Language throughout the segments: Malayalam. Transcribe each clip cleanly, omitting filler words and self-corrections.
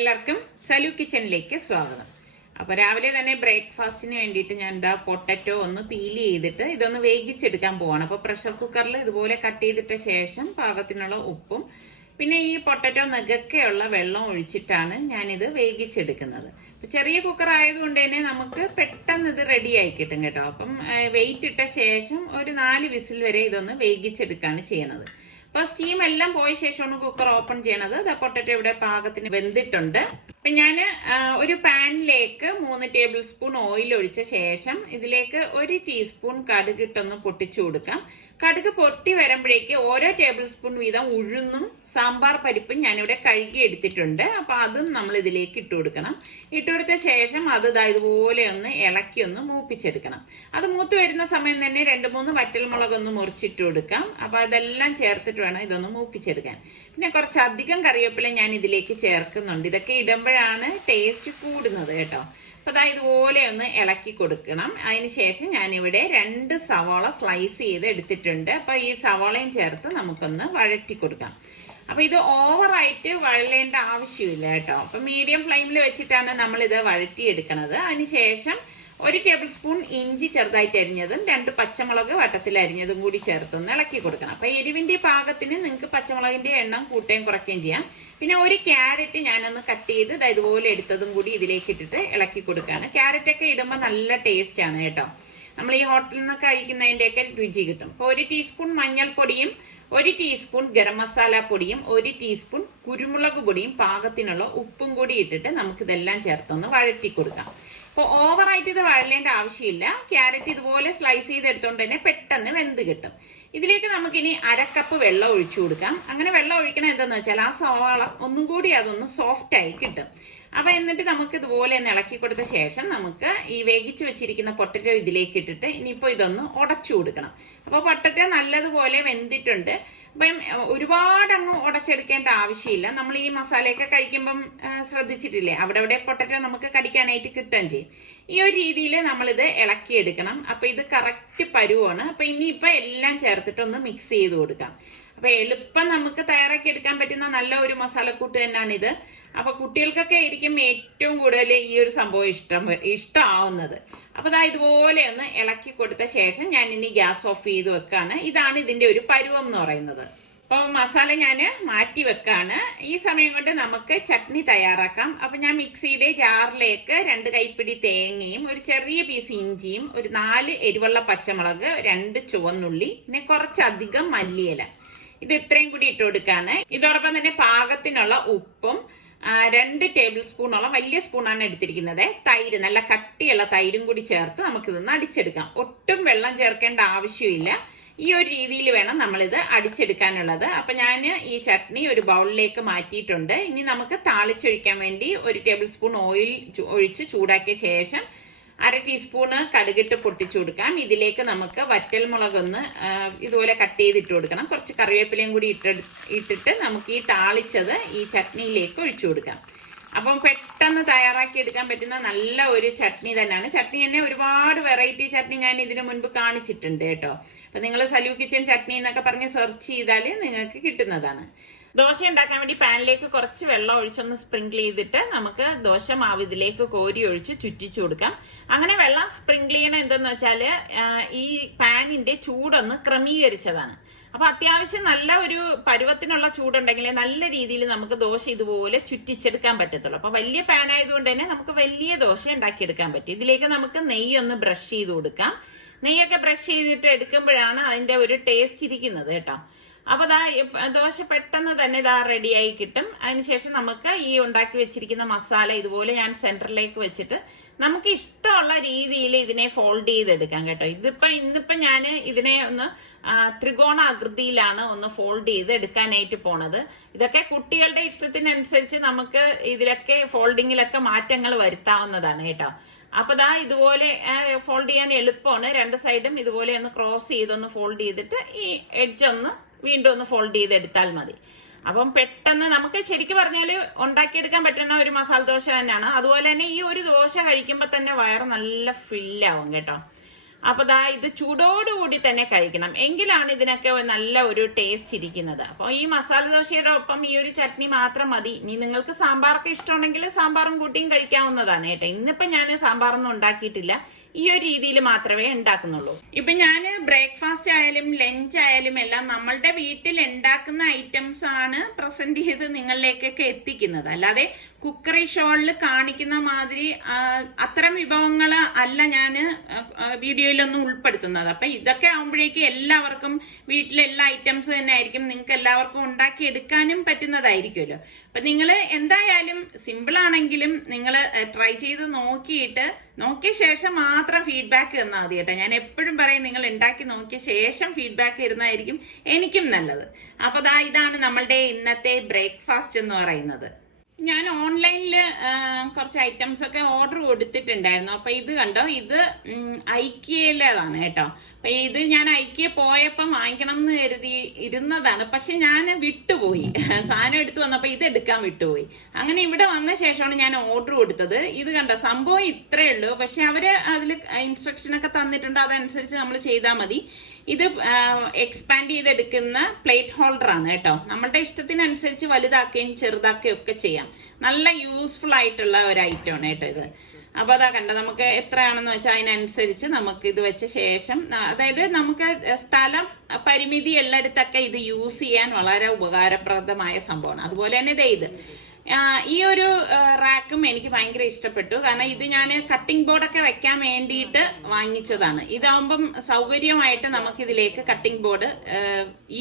എല്ലാവർക്കും സലു കിച്ചണിലേക്ക് സ്വാഗതം. അപ്പോൾ രാവിലെ തന്നെ ബ്രേക്ക്ഫാസ്റ്റിന് വേണ്ടിയിട്ട് ഞാൻ എന്താ പൊട്ടറ്റോ ഒന്ന് പീൽ ചെയ്തിട്ട് ഇതൊന്ന് വേവിച്ചെടുക്കാൻ പോവാണ്. അപ്പോൾ പ്രഷർ കുക്കറിൽ ഇതുപോലെ കട്ട് ചെയ്തിട്ട ശേഷം പാകത്തിനുള്ള ഉപ്പും പിന്നെ ഈ പൊട്ടറ്റോ നഗക്കെയുള്ള വെള്ളം ഒഴിച്ചിട്ടാണ് ഞാനിത് വേവിച്ചെടുക്കുന്നത്. ചെറിയ കുക്കർ ആയതുകൊണ്ട് തന്നെ നമുക്ക് പെട്ടെന്ന് ഇത് റെഡി ആയി കിട്ടും കേട്ടോ. അപ്പം വെയിറ്റ് ഇട്ട ശേഷം ഒരു 4 വിസിൽ വരെ ഇതൊന്ന് വേവിച്ചെടുക്കുകയാണ് ചെയ്യണത്. അപ്പൊ സ്റ്റീം എല്ലാം പോയ ശേഷമാണ് കുക്കർ ഓപ്പൺ ചെയ്യണത്. പൊട്ടറ്റോ ഇവിടെ പാകത്തിന് വെന്തിട്ടുണ്ട്. അപ്പൊ ഞാൻ ഒരു പാനിലേക്ക് 3 ടേബിൾ സ്പൂൺ ഓയിൽ ഒഴിച്ച ശേഷം ഇതിലേക്ക് 1 ടീസ്പൂൺ കടുക് ഇട്ടൊന്ന് പൊട്ടിച്ചു കൊടുക്കാം. കടുക് പൊട്ടി വരുമ്പോഴേക്ക് ഓരോ ടേബിൾ സ്പൂൺ വീതം ഉഴുന്നും സാമ്പാർ പരിപ്പും ഞാനിവിടെ കഴുകി എടുത്തിട്ടുണ്ട്. അപ്പൊ അതും നമ്മൾ ഇതിലേക്ക് ഇട്ട് കൊടുക്കണം. ഇട്ടുകൊടുത്ത ശേഷം അത് ഇതുപോലെ ഒന്ന് ഇളക്കി ഒന്ന് മൂപ്പിച്ചെടുക്കണം. അത് മൂത്ത് വരുന്ന സമയം തന്നെ 2-3 വറ്റൽമുളക് ഒന്ന് മുറിച്ചിട്ട് കൊടുക്കാം. അപ്പൊ അതെല്ലാം ചേർത്തിട്ട് വേണം ഇതൊന്ന് മൂപ്പിച്ചെടുക്കാൻ. പിന്നെ കുറച്ചധികം കറിവേപ്പില ഞാൻ ഇതിലേക്ക് ചേർക്കുന്നുണ്ട്. ഇതൊക്കെ ഇടുമ്പോഴാണ് ടേസ്റ്റ് കൂടുന്നത് കേട്ടോ. അപ്പൊ ഇതുപോലെ ഒന്ന് ഇളക്കി കൊടുക്കണം. അതിനുശേഷം ഞാനിവിടെ 2 സവാള സ്ലൈസ് ചെയ്ത് എടുത്തിട്ടുണ്ട്. അപ്പൊ ഈ സവാളയും ചേർത്ത് നമുക്കൊന്ന് വഴറ്റി കൊടുക്കാം. അപ്പൊ ഇത് ഓവറായിട്ട് വഴലേണ്ട ആവശ്യമില്ല കേട്ടോ. അപ്പൊ മീഡിയം ഫ്ലെയിമിൽ വെച്ചിട്ടാണ് നമ്മൾ ഇത് വഴറ്റിയെടുക്കുന്നത്. അതിനുശേഷം 1 ടേബിൾ സ്പൂൺ ഇഞ്ചി ചെറുതായിട്ട് അരിഞ്ഞതും 2 പച്ചമുളക് വട്ടത്തിൽ അരിഞ്ഞതും കൂടി ചേർത്തൊന്ന് ഇളക്കി കൊടുക്കണം. അപ്പൊ എരിവിന്റെ പാകത്തിന് നിങ്ങൾക്ക് പച്ചമുളകിന്റെ എണ്ണം കൂട്ടുകയും കുറയ്ക്കുകയും ചെയ്യാം. പിന്നെ 1 ക്യാരറ്റ് ഞാനൊന്ന് കട്ട് ചെയ്ത് ഇതുപോലെ എടുത്തതും കൂടി ഇതിലേക്ക് ഇട്ടിട്ട് ഇളക്കി കൊടുക്കുകയാണ്. ക്യാരറ്റ് ഒക്കെ ഇടുമ്പോൾ നല്ല ടേസ്റ്റ് ആണ് കേട്ടോ. നമ്മൾ ഈ ഹോട്ടലിൽ നിന്ന് കഴിക്കുന്നതിന്റെയൊക്കെ രുചി കിട്ടും. അപ്പൊ 1 ടീസ്പൂൺ മഞ്ഞൾപ്പൊടിയും 1 ടീസ്പൂൺ ഗരം മസാല പൊടിയും 1 ടീസ്പൂൺ കുരുമുളക് പൊടിയും പാകത്തിനുള്ള ഉപ്പും കൂടി ഇട്ടിട്ട് നമുക്കിതെല്ലാം ചേർത്തൊന്ന് വഴറ്റി കൊടുക്കാം. അപ്പോൾ ഓവറായിട്ട് ഇത് വഴലേണ്ട ആവശ്യമില്ല. ക്യാരറ്റ് ഇതുപോലെ സ്ലൈസ് ചെയ്തെടുത്തോണ്ട് തന്നെ പെട്ടെന്ന് വെന്ത് കിട്ടും. ഇതിലേക്ക് നമുക്കിനി 1/2 കപ്പ് വെള്ളം ഒഴിച്ചു കൊടുക്കാം. അങ്ങനെ വെള്ളം ഒഴിക്കണം എന്താന്ന് വെച്ചാൽ ആ സവാള ഒന്നും കൂടി അതൊന്ന് സോഫ്റ്റ് ആയി കിട്ടും. അപ്പൊ എന്നിട്ട് നമുക്ക് ഇതുപോലെ ഒന്ന് ഇളക്കി കൊടുത്ത ശേഷം നമുക്ക് ഈ വേവിച്ച് വെച്ചിരിക്കുന്ന പൊട്ടറ്റോ ഇതിലേക്ക് ഇട്ടിട്ട് ഇനിയിപ്പോ ഇതൊന്ന് ഉടച്ചു കൊടുക്കണം. അപ്പൊ പൊട്ടറ്റോ നല്ലതുപോലെ വെന്തിട്ടുണ്ട്. അപ്പം ഒരുപാട് അങ്ങ് ഉടച്ചെടുക്കേണ്ട ആവശ്യമില്ല. നമ്മൾ ഈ മസാലയൊക്കെ കഴിക്കുമ്പം ശ്രദ്ധിച്ചിട്ടില്ലേ, അവിടെ പൊട്ടറ്റോ നമുക്ക് കടിക്കാനായിട്ട് കിട്ടുകയും ചെയ്യും. ഈ ഒരു രീതിയിൽ നമ്മളിത് ഇളക്കിയെടുക്കണം. അപ്പൊ ഇത് കറക്റ്റ് പരുവാണ്. അപ്പൊ ഇനിയിപ്പൊ എല്ലാം ചേർത്തിട്ടൊന്ന് മിക്സ് ചെയ്ത് കൊടുക്കാം. അപ്പൊ എളുപ്പം നമുക്ക് തയ്യാറാക്കി എടുക്കാൻ പറ്റുന്ന നല്ല ഒരു മസാലക്കൂട്ട് തന്നെയാണ് ഇത്. അപ്പൊ കുട്ടികൾക്കൊക്കെ ആയിരിക്കും ഏറ്റവും കൂടുതൽ ഈ ഒരു സംഭവം ഇഷ്ടമാവുന്നത്. അപ്പൊ ഇതുപോലെ ഒന്ന് ഇളക്കി കൊടുത്ത ശേഷം ഞാൻ ഇനി ഗ്യാസ് ഓഫ് ചെയ്ത് വെക്കാണ്. ഇതാണ് ഇതിന്റെ ഒരു പരുവം എന്ന് പറയുന്നത്. അപ്പൊ മസാല ഞാൻ മാറ്റി വെക്കാണ്. ഈ സമയം കൊണ്ട് നമുക്ക് ചട്നി തയ്യാറാക്കാം. അപ്പൊ ഞാൻ മിക്സിയുടെ ജാറിലേക്ക് 2 കൈപ്പിടി തേങ്ങയും ഒരു ചെറിയ പീസ് ഇഞ്ചിയും ഒരു 4 എരിവുള്ള പച്ചമുളക് 2 ചുവന്നുള്ളി പിന്നെ കുറച്ചധികം മല്ലിയില ഇത് ഇത്രയും കൂടി ഇട്ട് കൊടുക്കാണ്. ഇതോടൊപ്പം തന്നെ പാകത്തിനുള്ള ഉപ്പും 2 ടേബിൾ സ്പൂണോളം വലിയ സ്പൂണാണ് എടുത്തിരിക്കുന്നത് തൈര്, നല്ല കട്ടിയുള്ള തൈരും കൂടി ചേർത്ത് നമുക്കിതൊന്ന് അടിച്ചെടുക്കാം. ഒട്ടും വെള്ളം ചേർക്കേണ്ട ആവശ്യമില്ല. ഈ ഒരു രീതിയിൽ വേണം നമ്മളിത് അടിച്ചെടുക്കാനുള്ളത്. അപ്പൊ ഞാൻ ഈ ചട്നി ഒരു ബൗളിലേക്ക് മാറ്റിയിട്ടുണ്ട്. ഇനി നമുക്ക് താളിച്ചൊഴിക്കാൻ വേണ്ടി 1 ടേബിൾ സ്പൂൺ ഓയിൽ ഒഴിച്ച് ചൂടാക്കിയ ശേഷം 1/2 ടീസ്പൂണ് കടുകിട്ട് പൊട്ടിച്ചു കൊടുക്കാം. ഇതിലേക്ക് നമുക്ക് വറ്റൽമുളകൊന്ന് ഇതുപോലെ കട്ട് ചെയ്തിട്ട് കൊടുക്കണം. കുറച്ച് കറിവേപ്പിലയും കൂടി ഇട്ടിട്ട് നമുക്ക് ഈ താളിച്ചത് ഈ ചട്നിയിലേക്ക് ഒഴിച്ചു കൊടുക്കാം. അപ്പം പെട്ടെന്ന് തയ്യാറാക്കി എടുക്കാൻ പറ്റുന്ന നല്ല ഒരു ചട്നി തന്നെയാണ്. ചട്നി തന്നെ ഒരുപാട് വെറൈറ്റി ചട്നി ഞാൻ ഇതിനു മുൻപ് കാണിച്ചിട്ടുണ്ട് കേട്ടോ. അപ്പൊ നിങ്ങൾ സലു കിച്ചൻ ചട്നി എന്നൊക്കെ പറഞ്ഞ് സെർച്ച് ചെയ്താൽ നിങ്ങൾക്ക് കിട്ടുന്നതാണ്. ദോശ ഉണ്ടാക്കാൻ വേണ്ടി പാനിലേക്ക് കുറച്ച് വെള്ളം ഒഴിച്ചൊന്ന് സ്പ്രിങ്കിൾ ചെയ്തിട്ട് നമുക്ക് ദോശ മാവ് ഇതിലേക്ക് കോരി ഒഴിച്ച് ചുറ്റിച്ചു കൊടുക്കാം. അങ്ങനെ വെള്ളം സ്പ്രിങ്കിൾ ചെയ്യണം എന്തെന്ന് വെച്ചാൽ ഈ പാനിന്റെ ചൂടൊന്ന് ക്രമീകരിച്ചതാണ്. അപ്പൊ അത്യാവശ്യം നല്ല ഒരു പരുവത്തിനുള്ള ചൂടുണ്ടെങ്കിൽ നല്ല രീതിയിൽ നമുക്ക് ദോശ ഇതുപോലെ ചുറ്റിച്ചെടുക്കാൻ പറ്റത്തുള്ളൂ. അപ്പൊ വലിയ പാൻ ആയതുകൊണ്ട് തന്നെ നമുക്ക് വലിയ ദോശ ഉണ്ടാക്കിയെടുക്കാൻ പറ്റും. ഇതിലേക്ക് നമുക്ക് നെയ്യൊന്ന് ബ്രഷ് ചെയ്ത് കൊടുക്കാം. നെയ്യൊക്കെ ബ്രഷ് ചെയ്തിട്ട് എടുക്കുമ്പോഴാണ് അതിന്റെ ഒരു ടേസ്റ്റ് ഇരിക്കുന്നത് കേട്ടോ. അപ്പൊ ദോശ പെട്ടെന്ന് തന്നെ റെഡിയായി കിട്ടും. അതിനുശേഷം നമുക്ക് ഈ ഉണ്ടാക്കി വെച്ചിരിക്കുന്ന മസാല ഇതുപോലെ ഞാൻ സെന്ററിലേക്ക് വെച്ചിട്ട് നമുക്ക് ഇഷ്ടമുള്ള രീതിയിൽ ഇതിനെ ഫോൾഡ് ചെയ്തെടുക്കാം കേട്ടോ. ഇന്നിപ്പോ ഞാൻ ഇതിനെ ഒന്ന് ത്രികോണാകൃതിയിലാണ് ഒന്ന് ഫോൾഡ് ചെയ്ത് എടുക്കാനായിട്ട് പോണത്. ഇതൊക്കെ കുട്ടികളുടെ ഇഷ്ടത്തിനനുസരിച്ച് നമുക്ക് ഇതിലൊക്കെ ഫോൾഡിങ്ങിലൊക്കെ മാറ്റങ്ങൾ വരുത്താവുന്നതാണ് കേട്ടോ. അപ്പൊ ഇതുപോലെ ഫോൾഡ് ചെയ്യാൻ എളുപ്പമാണ്. 2 സൈഡും ഇതുപോലെ ഒന്ന് ക്രോസ് ചെയ്തൊന്ന് ഫോൾഡ് ചെയ്തിട്ട് ഈ എഡ്ജ് ഒന്ന് വീണ്ടും ഒന്ന് ഫോൾഡ് ചെയ്തെടുത്താൽ മതി. അപ്പം പെട്ടെന്ന് നമുക്ക് ശരിക്കും പറഞ്ഞാൽ ഉണ്ടാക്കിയെടുക്കാൻ പറ്റുന്ന ഒരു മസാല ദോശ തന്നെയാണ്. അതുപോലെ തന്നെ ഈ ഒരു ദോശ കഴിക്കുമ്പോൾ തന്നെ വയറ് നല്ല ഫില്ലാവും കേട്ടോ. അപ്പൊ ദാ ഇത് ചൂടോടുകൂടി തന്നെ കഴിക്കണം, എങ്കിലാണ് ഇതിനൊക്കെ നല്ല ഒരു ടേസ്റ്റ് ഇരിക്കുന്നത്. അപ്പൊ ഈ മസാല ദോശയുടെ ഒപ്പം ഈ ഒരു ചട്നി മാത്രം മതി. ഇനി നിങ്ങൾക്ക് സാമ്പാറൊക്കെ ഇഷ്ടമുണ്ടെങ്കിൽ സാമ്പാറും കൂട്ടിയും കഴിക്കാവുന്നതാണ് കേട്ടോ. ഇന്നിപ്പോ ഞാൻ സാമ്പാറൊന്നും ഉണ്ടാക്കിയിട്ടില്ല, ഈ ഒരു രീതിയിൽ മാത്രമേ ഉണ്ടാക്കുന്നുള്ളൂ. ഇപ്പൊ ഞാൻ ബ്രേക്ക്ഫാസ്റ്റ് ആയാലും ലഞ്ച് ആയാലും എല്ലാം നമ്മളുടെ വീട്ടിൽ ഉണ്ടാക്കുന്ന ഐറ്റംസ് ആണ് പ്രസന്റ് ചെയ്ത് നിങ്ങളിലേക്കൊക്കെ എത്തിക്കുന്നത്. അല്ലാതെ കുക്കറി ഷോളിൽ കാണിക്കുന്ന മാതിരി അത്തരം വിഭവങ്ങൾ അല്ല ഞാൻ വീഡിയോയിലൊന്നും ഉൾപ്പെടുത്തുന്നത്. അപ്പൊ ഇതൊക്കെ ആകുമ്പോഴേക്കും എല്ലാവർക്കും വീട്ടിലെല്ലാ ഐറ്റംസ് തന്നെ ആയിരിക്കും, നിങ്ങൾക്ക് എല്ലാവർക്കും ഉണ്ടാക്കി എടുക്കാനും പറ്റുന്നതായിരിക്കുമല്ലോ. അപ്പൊ നിങ്ങൾ എന്തായാലും സിമ്പിൾ ആണെങ്കിലും നിങ്ങൾ ട്രൈ ചെയ്ത് നോക്കിയ ശേഷം മാത്രം ഫീഡ്ബാക്ക് തന്നാൽ മതി കേട്ടോ. ഞാൻ എപ്പോഴും പറയും, നിങ്ങൾ ഉണ്ടാക്കി നോക്കിയ ശേഷം ഫീഡ്ബാക്ക് തരുന്നതായിരിക്കും എനിക്കും നല്ലത്. അപ്പൊ ഇതാണ് നമ്മളുടെ ഇന്നത്തെ ബ്രേക്ക്ഫാസ്റ്റ് എന്ന് പറയുന്നത്. ഞാൻ ഓൺലൈനിൽ കുറച്ച് ഐറ്റംസ് ഒക്കെ ഓർഡർ കൊടുത്തിട്ടുണ്ടായിരുന്നു. അപ്പൊ ഇത് കണ്ടോ, ഇത് ഐക്യയിലേതാണ് കേട്ടോ. അപ്പൊ ഇത് ഞാൻ ഐക്യ പോയപ്പം വാങ്ങിക്കണം എന്ന് കരുതി ഇരുന്നതാണ്, പക്ഷെ ഞാൻ വിട്ടുപോയി. സാധനം എടുത്തു വന്നപ്പോ ഇത് എടുക്കാൻ വിട്ടുപോയി. അങ്ങനെ ഇവിടെ വന്ന ശേഷമാണ് ഞാൻ ഓർഡർ കൊടുത്തത്. ഇത് കണ്ടോ, സംഭവം ഇത്രയേ ഉള്ളൂ, പക്ഷെ അവര് അതിൽ ഇൻസ്ട്രക്ഷൻ ഒക്കെ തന്നിട്ടുണ്ട്, അതനുസരിച്ച് നമ്മൾ ചെയ്താൽ മതി. ഇത് എക്സ്പാൻഡ് ചെയ്തെടുക്കുന്ന പ്ലേറ്റ് ഹോൾഡർ ആണ് കേട്ടോ. നമ്മളുടെ ഇഷ്ടത്തിനനുസരിച്ച് വലുതാക്കുകയും ചെറുതാക്കുകയും ഒക്കെ ചെയ്യാം. നല്ല യൂസ്ഫുൾ ആയിട്ടുള്ള ഒരു ഐറ്റം ആണ് കേട്ടോ ഇത്. അപ്പൊ അതാ കണ്ട, നമുക്ക് എത്രയാണെന്ന് വെച്ചാൽ അതിനനുസരിച്ച് നമുക്ക് ഇത് വെച്ച ശേഷം, അതായത് നമുക്ക് സ്ഥലം പരിമിതി ഉള്ളിടത്തൊക്കെ ഇത് യൂസ് ചെയ്യാൻ വളരെ ഉപകാരപ്രദമായ സംഭവമാണ്. അതുപോലെ തന്നെ ഇത് ഈ ഒരു റാക്കും എനിക്ക് ഭയങ്കര ഇഷ്ടപ്പെട്ടു. കാരണം ഇത് ഞാൻ കട്ടിംഗ് ബോർഡൊക്കെ വെക്കാൻ വേണ്ടിയിട്ട് വാങ്ങിച്ചതാണ്. ഇതാവുമ്പം സൗകര്യമായിട്ട് നമുക്ക് ഇതിലേക്ക് കട്ടിംഗ് ബോർഡ്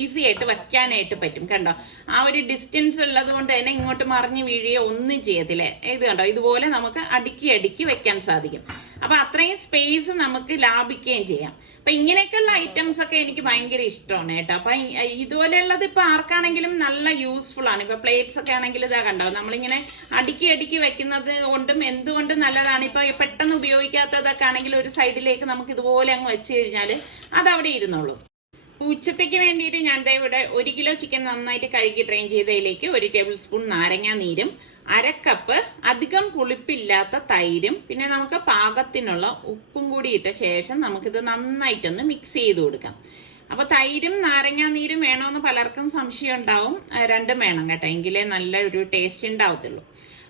ഈസി ആയിട്ട് വെക്കാനായിട്ട് പറ്റും. കണ്ടോ, ആ ഒരു ഡിസ്റ്റൻസ് ഉള്ളത് കൊണ്ട് തന്നെ ഇങ്ങോട്ട് മറിഞ്ഞ് വീഴുകയോ ഒന്നും ചെയ്യത്തില്ല. ഇത് കണ്ടോ, ഇതുപോലെ നമുക്ക് അടുക്കി വെക്കാൻ സാധിക്കും. അപ്പൊ അത്രയും സ്പേസ് നമുക്ക് ലാഭിക്കുകയും ചെയ്യാം. അപ്പൊ ഇങ്ങനെയൊക്കെയുള്ള ഐറ്റംസ് ഒക്കെ എനിക്ക് ഭയങ്കര ഇഷ്ടമാണ് കേട്ടോ. അപ്പൊ ഇതുപോലെയുള്ളത് ഇപ്പൊ ആർക്കാണെങ്കിലും നല്ല യൂസ്ഫുൾ ആണ്. ഇപ്പൊ പ്ലേറ്റ്സ് ഒക്കെ ആണെങ്കിൽ ഇതാ കണ്ടോ, നമ്മളിങ്ങനെ അടുക്കി വെക്കുന്നത് കൊണ്ടും എന്തുകൊണ്ടും നല്ലതാണ്. ഇപ്പൊ പെട്ടെന്ന് ഉപയോഗിക്കാത്തതൊക്കെ ആണെങ്കിൽ ഒരു സൈഡിലേക്ക് നമുക്ക് ഇതുപോലെ അങ്ങ് വെച്ച് കഴിഞ്ഞാൽ അത് അവിടെ ഇരുന്നോളൂ. ഉച്ചത്തേക്ക് വേണ്ടിയിട്ട് ഞാൻ ഇവിടെ 1 കിലോ ചിക്കൻ നന്നായിട്ട് കഴുകി ഡ്രെയിൻ ചെയ്തതിലേക്ക് 1 ടേബിൾ സ്പൂൺ നാരങ്ങ നീരും, 1/2 കപ്പ് അധികം പുളിപ്പില്ലാത്ത തൈരും, പിന്നെ നമുക്ക് പാകത്തിനുള്ള ഉപ്പും കൂടി ഇട്ട ശേഷം നമുക്കിത് നന്നായിട്ടൊന്ന് മിക്സ് ചെയ്ത് കൊടുക്കാം. അപ്പൊ തൈരും നാരങ്ങ നീരും വേണമെന്ന് പലർക്കും സംശയം ഉണ്ടാവും. രണ്ടും വേണം കേട്ടോ, എങ്കിലേ നല്ല ഒരു ടേസ്റ്റ് ഉണ്ടാവത്തുള്ളൂ.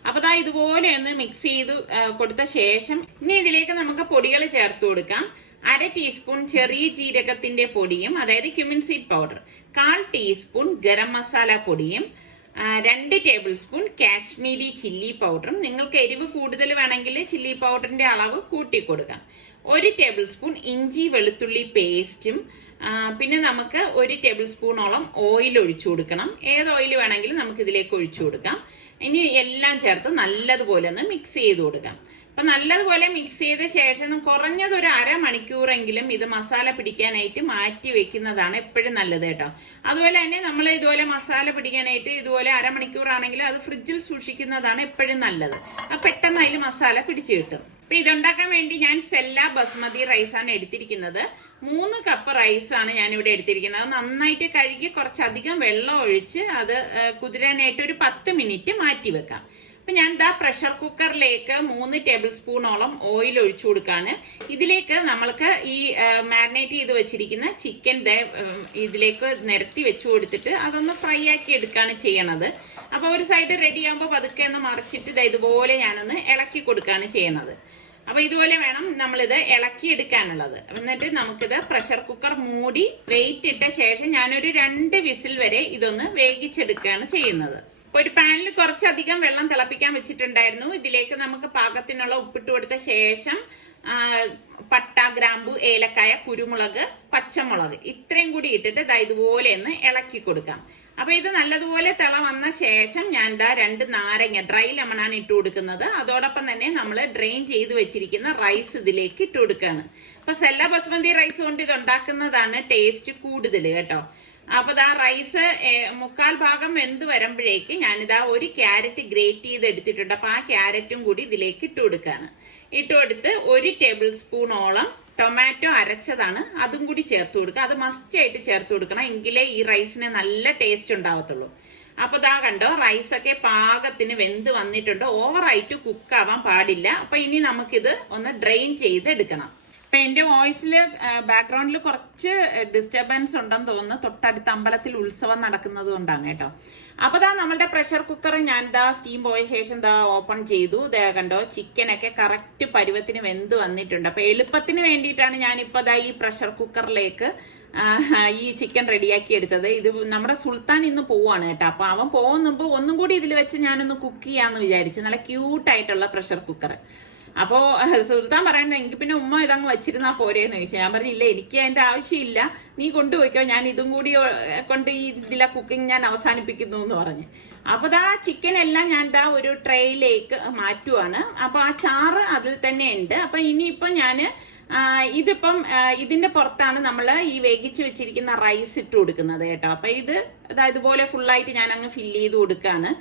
അപ്പൊ ഇതുപോലെ ഒന്ന് മിക്സ് ചെയ്ത് കൊടുത്ത ശേഷം ഇനി ഇതിലേക്ക് നമുക്ക് പൊടികൾ ചേർത്ത് കൊടുക്കാം. 1/2 ടീസ്പൂൺ ചെറിയ ജീരകത്തിന്റെ പൊടിയും, അതായത് cumin seed powder, 1/4 teaspoon garam masala പൊടിയും, 2 ടേബിൾ സ്പൂൺ കാശ്മീരി ചില്ലി പൗഡറും. നിങ്ങൾക്ക് എരിവ് കൂടുതൽ വേണമെങ്കിൽ ചില്ലി പൗഡറിന്റെ അളവ് കൂട്ടി കൊടുക്കാം. 1 ടേബിൾ സ്പൂൺ ഇഞ്ചി വെളുത്തുള്ളി പേസ്റ്റും, പിന്നെ നമുക്ക് 1 ടേബിൾ സ്പൂണോളം ഓയിൽ ഒഴിച്ചു കൊടുക്കണം. ഏത് ഓയിൽ വേണമെങ്കിലും നമുക്ക് ഇതിലേക്ക് ഒഴിച്ചു കൊടുക്കാം. ഇനി എല്ലാം ചേർത്ത് നല്ലതുപോലെ ഒന്ന് മിക്സ് ചെയ്ത് കൊടുക്കാം. അപ്പൊ നല്ലതുപോലെ മിക്സ് ചെയ്ത ശേഷം കുറഞ്ഞത് ഒരു 1/2 മണിക്കൂറെങ്കിലും ഇത് മസാല പിടിക്കാനായിട്ട് മാറ്റി വെക്കുന്നതാണ് എപ്പോഴും നല്ലത് കേട്ടോ. അതുപോലെ തന്നെ നമ്മൾ ഇതുപോലെ മസാല പിടിക്കാനായിട്ട് ഇതുപോലെ 1/2 മണിക്കൂറാണെങ്കിൽ അത് ഫ്രിഡ്ജിൽ സൂക്ഷിക്കുന്നതാണ് എപ്പോഴും നല്ലത്. അപ്പൊ പെട്ടെന്ന് അതിൽ മസാല പിടിച്ചു കിട്ടും. അപ്പൊ ഇതുണ്ടാക്കാൻ വേണ്ടി ഞാൻ സെല്ല ബസ്മതി റൈസാണ് എടുത്തിരിക്കുന്നത്. 3 കപ്പ് റൈസാണ് ഞാൻ ഇവിടെ എടുത്തിരിക്കുന്നത്. അത് നന്നായിട്ട് കഴുകി കുറച്ചധികം വെള്ളം ഒഴിച്ച് അത് കുതിരാനായിട്ട് ഒരു 10 മിനിറ്റ് മാറ്റി വെക്കാം. അപ്പൊ ഞാൻ പ്രഷർ കുക്കറിലേക്ക് 3 ടേബിൾ സ്പൂണോളം ഓയിൽ ഒഴിച്ചു കൊടുക്കാണ്. ഇതിലേക്ക് നമ്മൾക്ക് ഈ മാരിനേറ്റ് ചെയ്ത് വെച്ചിരിക്കുന്ന ചിക്കൻ ഇതിലേക്ക് നിരത്തി വെച്ചു കൊടുത്തിട്ട് അതൊന്ന് ഫ്രൈ ആക്കി എടുക്കുകയാണ് ചെയ്യണത്. അപ്പൊ ഒരു സൈഡ് റെഡി ആകുമ്പോൾ പതുക്കെ ഒന്ന് മറിച്ചിട്ട് ഇതുപോലെ ഞാനൊന്ന് ഇളക്കി കൊടുക്കുകയാണ് ചെയ്യണത്. അപ്പൊ ഇതുപോലെ വേണം നമ്മളിത് ഇളക്കി എടുക്കാനുള്ളത്. എന്നിട്ട് നമുക്കിത് പ്രഷർ കുക്കർ മൂടി വെയിറ്റ് ഇട്ട ശേഷം ഞാനൊരു 2 വിസിൽ വരെ ഇതൊന്ന് വേവിച്ചെടുക്കുകയാണ് ചെയ്യുന്നത്. ഒരു പാനിൽ കുറച്ചധികം വെള്ളം തിളപ്പിക്കാൻ വെച്ചിട്ടുണ്ടായിരുന്നു. ഇതിലേക്ക് നമുക്ക് പാകത്തിനുള്ള ഉപ്പിട്ട് കൊടുത്ത ശേഷം പട്ട, ഗ്രാമ്പു, ഏലക്കായ, കുരുമുളക്, പച്ചമുളക് ഇത്രയും കൂടി ഇട്ടിട്ട് ഇതുപോലെ ഒന്ന് ഇളക്കി കൊടുക്കാം. അപ്പൊ ഇത് നല്ലതുപോലെ തിള വന്ന ശേഷം ഞാൻ 2 നാരങ്ങ ഡ്രൈ ലെമണാണ് ഇട്ട് കൊടുക്കുന്നത്. അതോടൊപ്പം തന്നെ നമ്മൾ ഡ്രെയിൻ ചെയ്ത് വെച്ചിരിക്കുന്ന റൈസ് ഇതിലേക്ക് ഇട്ട് കൊടുക്കുകയാണ്. അപ്പൊ സെല്ല ബസ്മതി റൈസ് കൊണ്ട് ഇത് ഉണ്ടാക്കുന്നതാണ് ടേസ്റ്റ് കൂടുതൽ കേട്ടോ. അപ്പൊ റൈസ് 1/4 ഭാഗം വെന്ത് വരുമ്പോഴേക്ക് ഞാനിതാ 1 ക്യാരറ്റ് ഗ്രേറ്റ് ചെയ്ത് എടുത്തിട്ടുണ്ട്. അപ്പൊ ആ ക്യാരറ്റും കൂടി ഇതിലേക്ക് ഇട്ട് കൊടുക്കാണ്. ഇട്ട് കൊടുത്ത് 1 ടേബിൾ സ്പൂണോളം ടൊമാറ്റോ അരച്ചതാണ്, അതും കൂടി ചേർത്ത് കൊടുക്കുക. അത് മസ്റ്റ് ആയിട്ട് ചേർത്ത് കൊടുക്കണം, എങ്കിലേ ഈ റൈസിന് നല്ല ടേസ്റ്റ് ഉണ്ടാവത്തുള്ളൂ. അപ്പൊ കണ്ടോ, റൈസൊക്കെ പാകത്തിന് വെന്ത് വന്നിട്ടുണ്ട്. ഓവറായിട്ട് കുക്കാവാൻ പാടില്ല. അപ്പൊ ഇനി നമുക്കിത് ഒന്ന് ഡ്രെയിൻ ചെയ്ത് എടുക്കണം. അപ്പൊ എന്റെ വോയിസിൽ ബാക്ക്ഗ്രൗണ്ടിൽ കുറച്ച് ഡിസ്റ്റർബൻസ് ഉണ്ടെന്ന് തോന്നുന്നു. തൊട്ടടുത്ത അമ്പലത്തിൽ ഉത്സവം നടക്കുന്നത് കൊണ്ടാണ് കേട്ടോ. അപ്പൊ നമ്മളുടെ പ്രഷർ കുക്കർ ഞാൻ സ്റ്റീം പോയ ശേഷം ഓപ്പൺ ചെയ്തു. കണ്ടോ, ചിക്കനൊക്കെ കറക്റ്റ് പരുവത്തിന് വെന്ത് വന്നിട്ടുണ്ട്. അപ്പൊ എളുപ്പത്തിന് വേണ്ടിയിട്ടാണ് ഞാനിപ്പോ ഈ പ്രഷർ കുക്കറിലേക്ക് ഈ ചിക്കൻ റെഡിയാക്കി എടുത്തത്. ഇത് നമ്മുടെ സുൽത്താൻ ഇന്ന് പോവാണ് കേട്ടോ. അപ്പൊ അവൻ പോകുന്നുമ്പോ ഒന്നും കൂടി ഇതിൽ വെച്ച് ഞാനൊന്ന് കുക്ക് ചെയ്യാന്ന് വിചാരിച്ചു. നല്ല ക്യൂട്ടായിട്ടുള്ള പ്രഷർ കുക്കർ. അപ്പോ സുൽത്താൻ പറയണ്ട, എനിക്ക് പിന്നെ ഉമ്മ ഇതങ്ങ് വെച്ചിരുന്നാ പോരേന്ന് ചോദിച്ചു. ഞാൻ പറഞ്ഞില്ല, എനിക്ക് അതിന്റെ ആവശ്യമില്ല, നീ കൊണ്ടുപോയിക്കോ, ഞാൻ ഇതും കൂടി കൊണ്ട് ഈ ഇതിലെ കുക്കിംഗ് ഞാൻ അവസാനിപ്പിക്കുന്നു എന്ന് പറഞ്ഞു. അപ്പൊ ചിക്കൻ എല്ലാം ഞാൻ ഒരു ട്രേയിലേക്ക് മാറ്റുവാണ്. അപ്പൊ ആ ചാറ് അതിൽ തന്നെ ഉണ്ട്. അപ്പൊ ഇനിയിപ്പോ ഞാന് ഇതിപ്പം ഇതിന്റെ പുറത്താണ് നമ്മൾ ഈ വേവിച്ച് വെച്ചിരിക്കുന്ന റൈസ് ഇട്ട് കൊടുക്കുന്നത് കേട്ടോ. അപ്പൊ ഇത് ഇതുപോലെ ഫുള്ളായിട്ട് ഞാൻ അങ്ങ് ഫില്ല് ചെയ്ത് കൊടുക്കാണ്.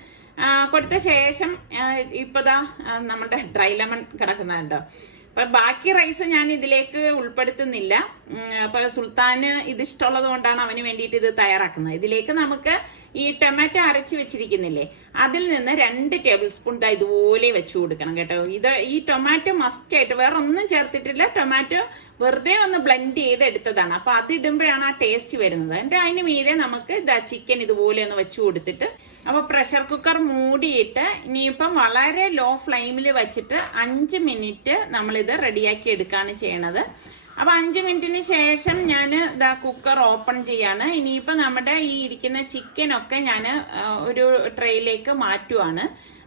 കൊടുത്ത ശേഷം ഇപ്പൊ നമ്മുടെ ഡ്രൈ ലെമൺ കിടക്കുന്നുണ്ടോ. അപ്പൊ ബാക്കി റൈസ് ഞാൻ ഇതിലേക്ക് ഉൾപ്പെടുത്തുന്നില്ല. അപ്പൊ സുൽത്താന് ഇത് ഇഷ്ടമുള്ളത് കൊണ്ടാണ് അവന് വേണ്ടിയിട്ട് ഇത് തയ്യാറാക്കുന്നത്. ഇതിലേക്ക് നമുക്ക് ഈ ടൊമാറ്റോ അരച്ച് വെച്ചിരിക്കുന്നില്ലേ, അതിൽ നിന്ന് 2 ടേബിൾ സ്പൂൺ ഇതുപോലെ വെച്ചു കൊടുക്കണം കേട്ടോ. ഈ ടൊമാറ്റോ മസ്റ്റ് ആയിട്ട്, വേറെ ഒന്നും ചേർത്തിട്ടില്ല, ടൊമാറ്റോ വെറുതെ ഒന്ന് ബ്ലെൻഡ് ചെയ്ത് എടുത്തതാണ്. അപ്പൊ അത് ഇടുമ്പോഴാണ് ആ ടേസ്റ്റ് വരുന്നത്. എന്നിട്ട് അതിന് മീതെ നമുക്ക് ചിക്കൻ ഇതുപോലെ ഒന്ന് വെച്ചു കൊടുത്തിട്ട്, അപ്പൊ പ്രഷർ കുക്കർ മൂടിയിട്ട് ഇനിയിപ്പം വളരെ ലോ ഫ്ലെയിമിൽ വെച്ചിട്ട് 5 മിനിറ്റ് നമ്മളിത് റെഡിയാക്കി എടുക്കുകയാണ് ചെയ്യണത്. അപ്പൊ 5 മിനിറ്റിന് ശേഷം ഞാൻ കുക്കർ ഓപ്പൺ ചെയ്യാണ്. ഇനിയിപ്പോ നമ്മുടെ ഈ ഇരിക്കുന്ന ചിക്കനൊക്കെ ഞാൻ ഒരു ട്രേയിലേക്ക് മാറ്റുവാണ്.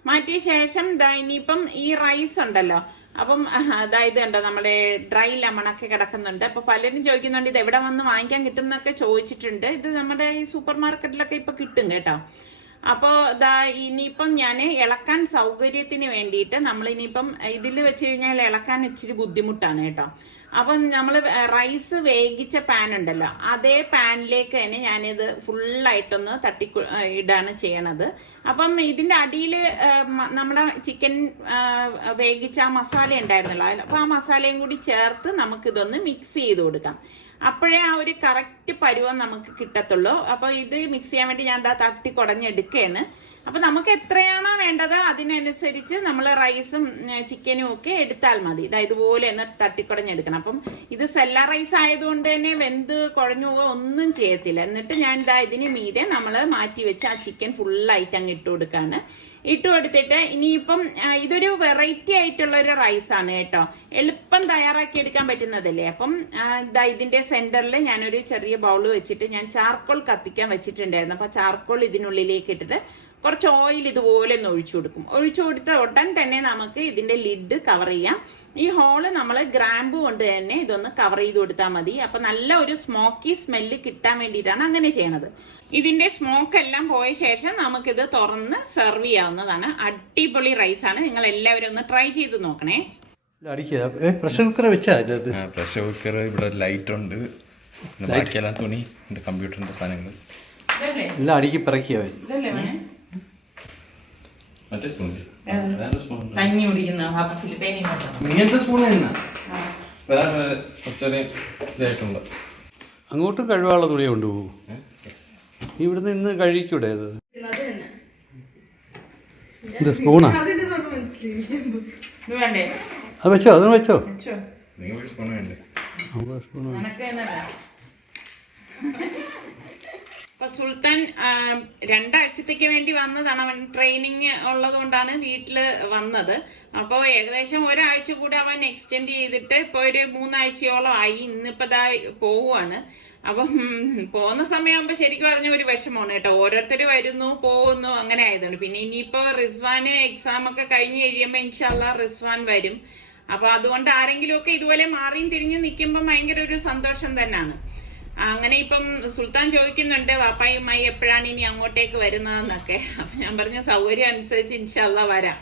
മാറ്റിയ ശേഷം ഇനിയിപ്പം ഈ റൈസ് ഉണ്ടല്ലോ, അപ്പം ഇത് കണ്ടോ, നമ്മുടെ ഡ്രൈ ലെമണൊക്കെ കിടക്കുന്നുണ്ട്. അപ്പൊ പലരും ചോദിക്കുന്നുണ്ട് ഇത് എവിടെ വന്ന് വാങ്ങിക്കാൻ കിട്ടും എന്നൊക്കെ ചോദിച്ചിട്ടുണ്ട്. ഇത് നമ്മുടെ ഈ സൂപ്പർ മാർക്കറ്റിലൊക്കെ ഇപ്പൊ കിട്ടും കേട്ടോ. അപ്പോ ഇനിയിപ്പം ഞാൻ ഇളക്കാൻ സൗകര്യത്തിന് വേണ്ടിയിട്ട് നമ്മൾ ഇനിയിപ്പം ഇതിൽ വെച്ച് കഴിഞ്ഞാൽ ഇളക്കാൻ ഇച്ചിരി ബുദ്ധിമുട്ടാണ് കേട്ടോ. അപ്പം നമ്മൾ റൈസ് വേവിച്ച പാൻ ഉണ്ടല്ലോ, അതേ പാനിലേക്ക് തന്നെ ഞാനിത് ഫുള്ളായിട്ടൊന്ന് ഇടാണ് ചെയ്യണത്. അപ്പം ഇതിന്റെ അടിയിൽ നമ്മുടെ ചിക്കൻ വേവിച്ച ആ മസാല ഉണ്ടായിരുന്നല്ലോ, അപ്പൊ ആ മസാലയും കൂടി ചേർത്ത് നമുക്കിതൊന്ന് മിക്സ് ചെയ്ത് കൊടുക്കാം. അപ്പോഴേ ആ ഒരു കറക്റ്റ് പരുവം നമുക്ക് കിട്ടത്തുള്ളൂ. അപ്പൊ ഇത് മിക്സ് ചെയ്യാൻ വേണ്ടി ഞാൻ തട്ടി കുടഞ്ഞെടുക്കുകയാണ്. അപ്പൊ നമുക്ക് എത്രയാണോ വേണ്ടത് അതിനനുസരിച്ച് നമ്മൾ റൈസും ചിക്കനും ഒക്കെ എടുത്താൽ മതി. ഇതുപോലെ ഒന്ന് തട്ടിക്കുടഞ്ഞെടുക്കണം. അപ്പം ഇത് സെല്ല റൈസ് ആയതുകൊണ്ട് തന്നെ വെന്ത് കുഴഞ്ഞു പോവുക ഒന്നും ചെയ്യത്തില്ല. എന്നിട്ട് ഞാൻ ഇതിന് മീതെ നമ്മൾ മാറ്റി വെച്ച് ആ ചിക്കൻ ഫുള്ളായിട്ട് അങ്ങ് ഇട്ട് കൊടുക്കാണ്. ഇട്ട് കൊടുത്തിട്ട് ഇനിയിപ്പം ഇതൊരു വെറൈറ്റി ആയിട്ടുള്ള ഒരു റൈസ് ആണ് കേട്ടോ. എളുപ്പം തയ്യാറാക്കി എടുക്കാൻ പറ്റുന്നതല്ലേ. അപ്പം ഇതിന്റെ സെന്ററിൽ ഞാനൊരു ചെറിയ ബൗൾ വെച്ചിട്ട് ഞാൻ ചാർക്കോൾ കത്തിക്കാൻ വെച്ചിട്ടുണ്ടായിരുന്നു. അപ്പൊ ചാർക്കോൾ ഇതിനുള്ളിലേക്ക് ഇട്ടിട്ട് കുറച്ച് ഓയിൽ ഇതുപോലെ ഒന്ന് ഒഴിച്ചു കൊടുക്കും. ഒഴിച്ചു കൊടുത്ത ഉടൻ തന്നെ നമുക്ക് ഇതിന്റെ ലിഡ് കവർ ചെയ്യാം. ഈ ഹോള് നമ്മൾ ഗ്രാമ്പു കൊണ്ട് തന്നെ ഇതൊന്ന് കവർ ചെയ്ത് കൊടുത്താൽ മതി. അപ്പൊ നല്ല ഒരു സ്മോക്കി സ്മെല്ല് കിട്ടാൻ വേണ്ടിയിട്ടാണ് അങ്ങനെ ചെയ്യണത്. ഇതിന്റെ സ്മോക്ക് എല്ലാം പോയ ശേഷം നമുക്കിത് തുറന്ന് സെർവ് ചെയ്യാവുന്നതാണ്. അടിപൊളി റൈസ് ആണ്. നിങ്ങൾ എല്ലാവരും ഒന്ന് ട്രൈ ചെയ്ത് നോക്കണേ. പ്രഷർ കുക്കർ വെച്ചാ പ്രഷർ കുക്കർ ഇവിടെ ലൈറ്റ് ഉണ്ട്, ബാക്കിയെല്ലാം തുണി കമ്പ്യൂട്ടറിന്റെ സാധനങ്ങൾ എല്ലാം അടുക്കി പിറക്കിയ ഇങ്ങനത്തെ സ്പൂൺ വേറെ ഇതായിട്ടുണ്ട്. അങ്ങോട്ടും കഴിവാനുള്ള തുണിയെ കൊണ്ടുപോകും. ഇവിടുന്ന് ഇന്ന് കഴിക്കൂടെ അത്? ഇത് സ്പൂണാ? അത് വെച്ചോ, അതിന് വെച്ചോ. അപ്പൊ സുൽത്താൻ 2 ആഴ്ചത്തേക്ക് വേണ്ടി വന്നതാണ്. അവൻ ട്രെയിനിങ് ഉള്ളത് കൊണ്ടാണ് വീട്ടില് വന്നത്. അപ്പൊ ഏകദേശം 1 ആഴ്ച കൂടെ അവൻ എക്സ്റ്റെൻഡ് ചെയ്തിട്ട് ഇപ്പൊ ഒരു 3 ആഴ്ചയോളം ആയി. ഇന്നിപ്പോ പോവുകയാണ്. അപ്പം പോകുന്ന സമയമാകുമ്പോ ശരിക്കും പറഞ്ഞ ഒരു വിഷമമാണ് കേട്ടോ. ഓരോരുത്തർ വരുന്നു പോകുന്നു അങ്ങനെ ആയതുകൊണ്ട്. പിന്നെ ഇനിയിപ്പോ റിസ്വാന് എക്സാം ഒക്കെ കഴിഞ്ഞ് കഴിയുമ്പോ ഇൻഷാല്ലാ റിസ്വാൻ വരും. അപ്പൊ അതുകൊണ്ട് ആരെങ്കിലും ഒക്കെ ഇതുപോലെ മാറിയും തിരിഞ്ഞ് നിൽക്കുമ്പോൾ ഭയങ്കര ഒരു സന്തോഷം തന്നെയാണ്. അങ്ങനെ ഇപ്പം സുൽത്താൻ ചോദിക്കുന്നുണ്ട് വാപ്പായുമായി എപ്പോഴാണ് ഇനി അങ്ങോട്ടേക്ക് വരുന്നതെന്നൊക്കെ. അപ്പൊ ഞാൻ പറഞ്ഞ സൗകര്യം അനുസരിച്ച് ഇൻഷാല്ലാ വരാം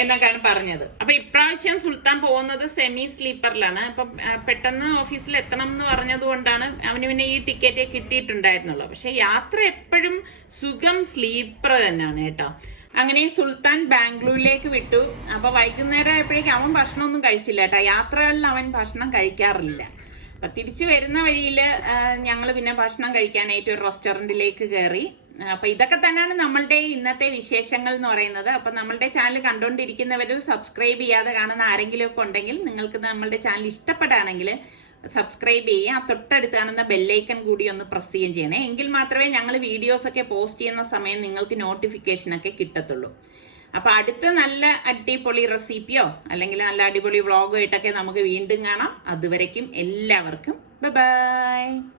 എന്നൊക്കെയാണ് പറഞ്ഞത്. അപ്പൊ ഇപ്രാവശ്യം സുൽത്താൻ പോകുന്നത് സെമി സ്ലീപ്പറിലാണ്. അപ്പൊ പെട്ടെന്ന് ഓഫീസിൽ എത്തണം എന്ന് പറഞ്ഞത് കൊണ്ടാണ് അവന് പിന്നെ ഈ ടിക്കറ്റ് കിട്ടിയിട്ടുണ്ടായിരുന്നുള്ളൂ. പക്ഷെ യാത്ര എപ്പോഴും സുഖം സ്ലീപ്പർ തന്നെയാണ് കേട്ടോ. അങ്ങനെ സുൽത്താൻ ബാംഗ്ലൂരിലേക്ക് വിട്ടു. അപ്പൊ വൈകുന്നേരം ആയപ്പോഴേക്കും അവൻ ഭക്ഷണമൊന്നും കഴിച്ചില്ല കേട്ടോ. യാത്രകളിൽ അവൻ ഭക്ഷണം കഴിക്കാറില്ല. അപ്പൊ തിരിച്ചു വരുന്ന വഴിയിൽ ഞങ്ങൾ പിന്നെ ഭക്ഷണം കഴിക്കാനായിട്ട് ഒരു റെസ്റ്റോറന്റിലേക്ക് കയറി. അപ്പൊ ഇതൊക്കെ തന്നെയാണ് നമ്മളുടെ ഇന്നത്തെ വിശേഷങ്ങൾ എന്ന് പറയുന്നത്. അപ്പൊ നമ്മളുടെ ചാനൽ കണ്ടുകൊണ്ടിരിക്കുന്നവരിൽ സബ്സ്ക്രൈബ് ചെയ്യാതെ കാണുന്ന ആരെങ്കിലും ഒക്കെ ഉണ്ടെങ്കിൽ നിങ്ങൾക്ക് നമ്മളുടെ ചാനൽ ഇഷ്ടപ്പെടുകയാണെങ്കിൽ സബ്സ്ക്രൈബ് ചെയ്യുക. തൊട്ടടുത്ത് കാണുന്ന ബെല്ലൈക്കൺ കൂടി ഒന്ന് പ്രസ് ചെയ്യുകയും ചെയ്യണേ. എങ്കിൽ മാത്രമേ ഞങ്ങൾ വീഡിയോസ് ഒക്കെ പോസ്റ്റ് ചെയ്യുന്ന സമയം നിങ്ങൾക്ക് നോട്ടിഫിക്കേഷൻ ഒക്കെ കിട്ടത്തുള്ളൂ. അപ്പൊ അടുത്ത നല്ല അടിപൊളി റെസിപ്പിയോ അല്ലെങ്കിൽ നല്ല അടിപൊളി വ്ളോഗോ ആയിട്ടൊക്കെ നമുക്ക് വീണ്ടും കാണാം. അതുവരയ്ക്കും എല്ലാവർക്കും ബൈ ബൈ.